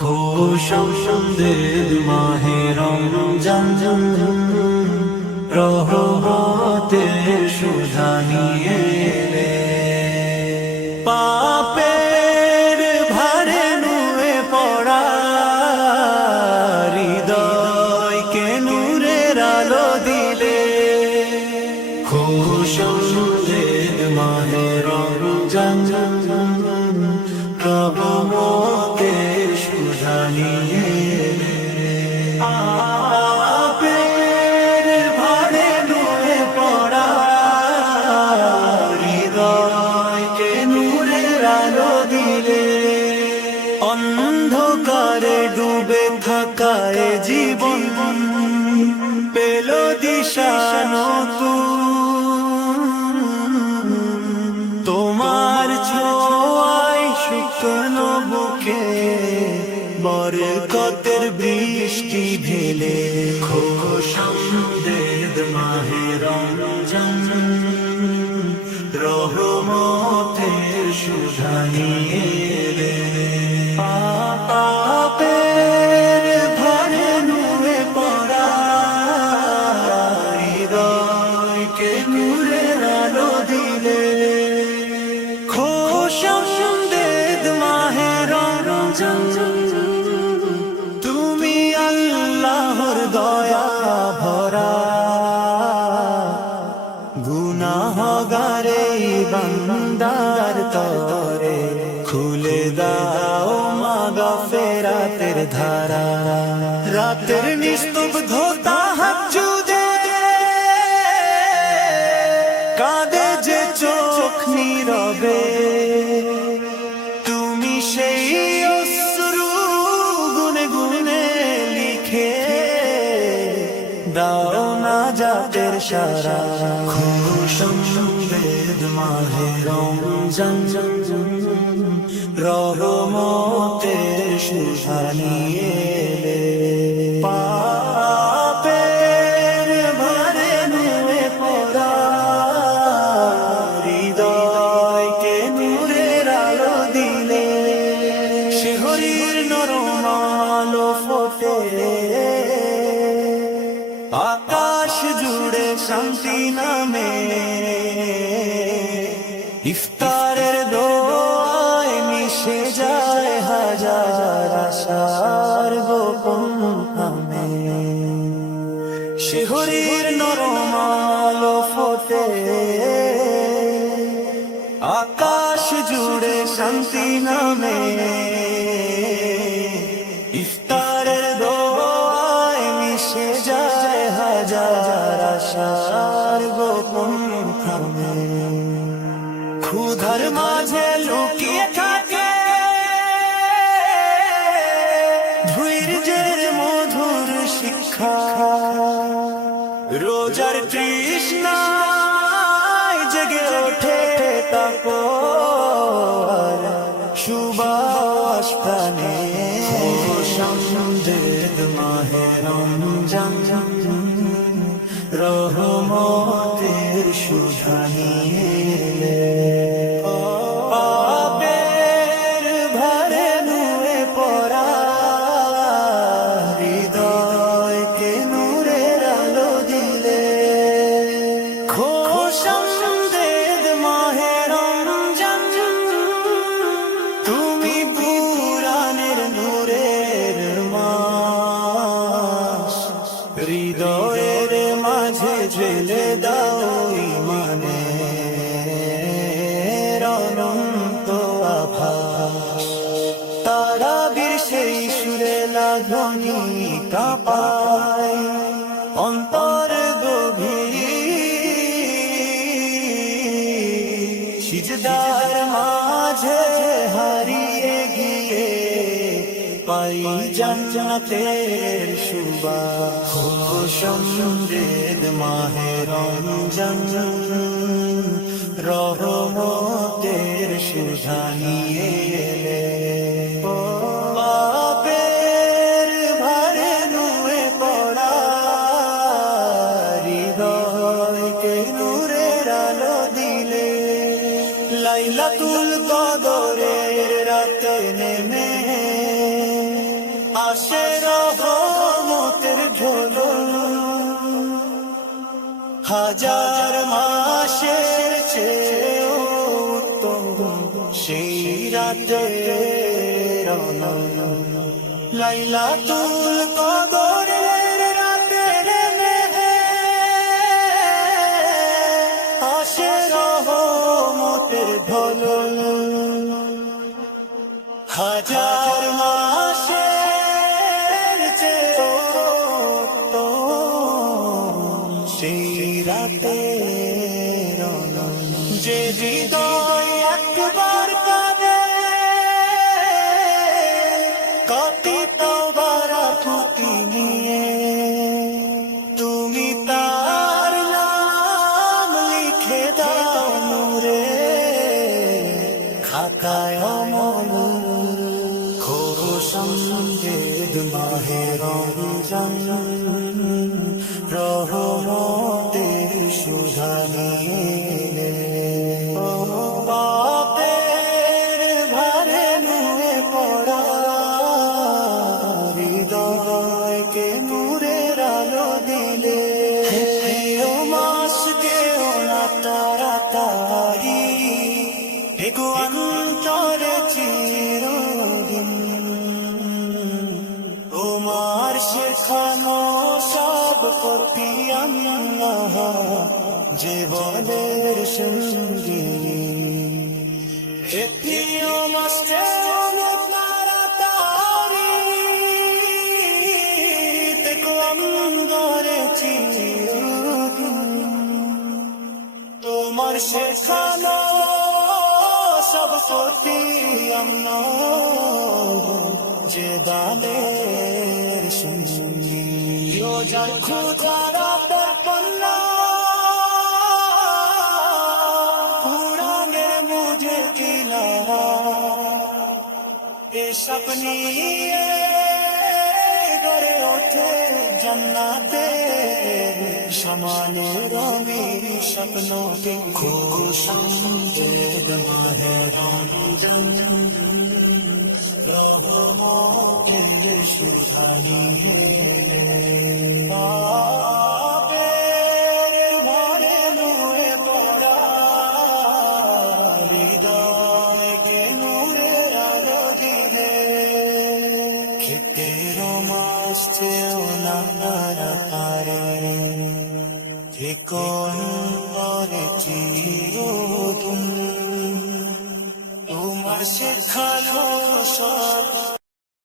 খুশামদের মাহে রমজান রহমতের সুধা নিয়ে এলে, পাপের ভারে নুয়ে পড়া হৃদয়কে নূরের আলো দিলে। খুশামদের মাহে রমজান রহমতের সুধা নিয়ে এলে, পাপের ভারে নুয়ে পড়া হৃদয়কে নূরের আলো দিলে। অন্ধকারে ডুবে থাকায় জীবন পেল দিশা নতুন, তোমার ছোঁয়ায় শুকনো বুকে বরকতের বৃষ্টি ঢেলে। খুশামদের মাহে রমজান রহমতের সুধা নিয়ে এলে, পাপের ভারে নুয়ে পড়া হৃদয়কে নূরের আলো দিলে। খুশামদের মাহে রমজান তুমি আল্লাহর দয়া ভরা, গুনাহগারে বান্দার তরে খুলে দাও মাগফিরাতের ধারা। রাতের নিস্তব্ধ তাহাজ্জুদে কাঁদে যে চোখ নীরবে, তুমি সেই অশ্রু গুনে গুনে লিখে দাও নাজাতের সারা। খুশামদের মাহে রমজান রহমতের সুধা নিয়ে এলে, পাপের ভারে নুয়ে পড়া হৃদয়কে নূরের আলো দিলে। শিহরির নরম আলো ফোটে আকাশ জুড়ে শান্তি নামে, ইফতারের দোয়ায় মিশে যায় হাজার আশার গোপন নামে। শিহরির নরম আলো ফোটে আকাশ জুড়ে শান্তি নামে, ইফতারের দোয়ায় মিশে যায় হাজার আশার গোপন নামে। ক্ষুধার মাঝে লুকিয়ে থাকে ধৈর্যের মধুর শিক্ষা, রোজার তৃষ্ণায় জেগে ওঠে তারপর সুবাস প্রাণে। খুশামদের মাহে রমজান রহমতের সুধা নিয়ে এলে, পাপের ভারে নুয়ে পড়া হৃদয়কে নূরের আলো দিলে। খুশামদের মাহে রমজান তুমি পুরাণের নূরের মাস, হৃদয়ের মাঝে জ্বেলে দাও ঈমানের অনন্ত আভাস। তারাবির সেই সুরেলা ধ্বনি কাঁপায় অন্তর গভীর, সিজদার মাঝে হারিয়ে গিয়ে পাই জান্নাতের সুবাস। খুশামদের মাহে রমজান রহমতের সুধা নিয়ে এলে, পাপের ভারে নুয়ে পড়া হৃদয়কে নূরের আলো দিলে। লাইলাতুল কদরের রাতে নেমে আসে রহমতের ঝলক, হাজার মাসের চেয়েও উত্তম সেই রাতের আনন্দ। লাইলাতুল কদরের রাতের মেহে আসে রহমতের ঝলক, হাজার মাসের চেয়েও উত্তম সেই রাতের আনন্দ। যে হৃদয় একবার কাঁদে কথিত বারাকুতি নিয়ে, তুমি তার নাম লিখে দাও নূরে খাতায় অমল। খুশামদীদ মাহে রমজান, রহমতের সুধা নিয়ে পাপের ভারে নুয়ে পড়া হৃদয়কে নূরের আলো দিলে। ও মাস কেও না তাড়াতাড়ি, এগো অন্তরে চিরদিন তোমার শেখানো সব কপি আল্লাহ জীবনের সঙ্গী। হে প্রিয় মাস কেও না তাড়াতাড়ি, এগো অন্তরে চিরদিন তোমার শেখানো সব কপি আল্লাহ যে দানের সঙ্গী। ও জান খুদারা পন্না কুরআনের মুঝে কিলা এ স্বপ্নি গড়ে ওঠে জান্নাতে সমানে রমি স্বপ্নों के খুশামদীদ মাহে রমজান, রহমতের সুধা নিয়ে পাপের ভারে নুয়ে পড়া হৃদয়কে নূরের আলো দিলে। ক্ষেতের মাছ চেয়েও না তাড়াতাড়ি, কোন করে চিরদিন তোমার শেখানো সব